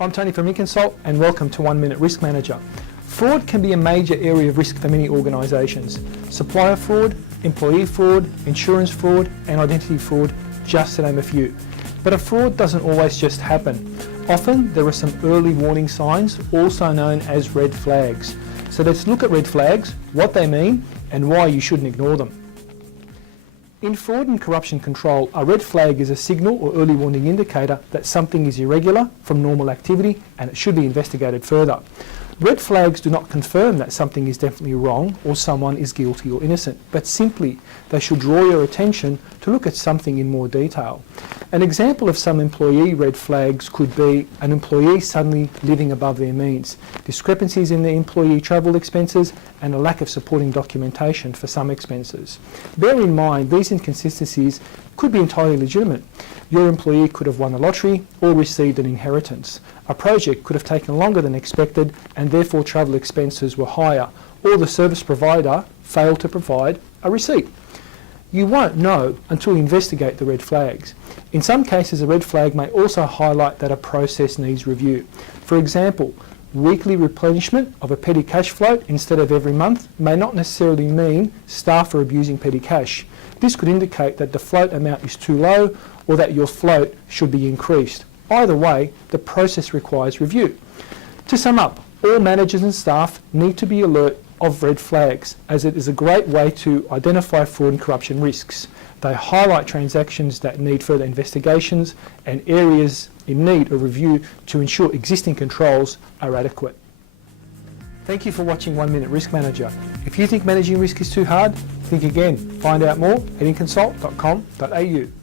I'm Tony from Inconsult and welcome to 1 Minute Risk Manager. Fraud can be a major area of risk for many organisations. Supplier fraud, employee fraud, insurance fraud and identity fraud, just to name a few. But a fraud doesn't always just happen. Often there are some early warning signs, also known as red flags. So let's look at red flags, what they mean and why you shouldn't ignore them. In fraud and corruption control, a red flag is a signal or early warning indicator that something is irregular from normal activity and it should be investigated further. Red flags do not confirm that something is definitely wrong or someone is guilty or innocent, but simply they should draw your attention to look at something in more detail. An example of some employee red flags could be an employee suddenly living above their means, discrepancies in their employee travel expenses and a lack of supporting documentation for some expenses. Bear in mind these inconsistencies could be entirely legitimate. Your employee could have won the lottery or received an inheritance. A project could have taken longer than expected and therefore travel expenses were higher, or the service provider failed to provide a receipt. You won't know until you investigate the red flags. In some cases, a red flag may also highlight that a process needs review. For example, weekly replenishment of a petty cash float instead of every month may not necessarily mean staff are abusing petty cash. This could indicate that the float amount is too low or that your float should be increased. Either way, the process requires review. To sum up, all managers and staff need to be alert of red flags, as it is a great way to identify fraud and corruption risks. They highlight transactions that need further investigations and areas in need of review to ensure existing controls are adequate. Thank you for watching 1 Minute Risk Manager. If you think managing risk is too hard, think again. Find out more at inconsult.com.au.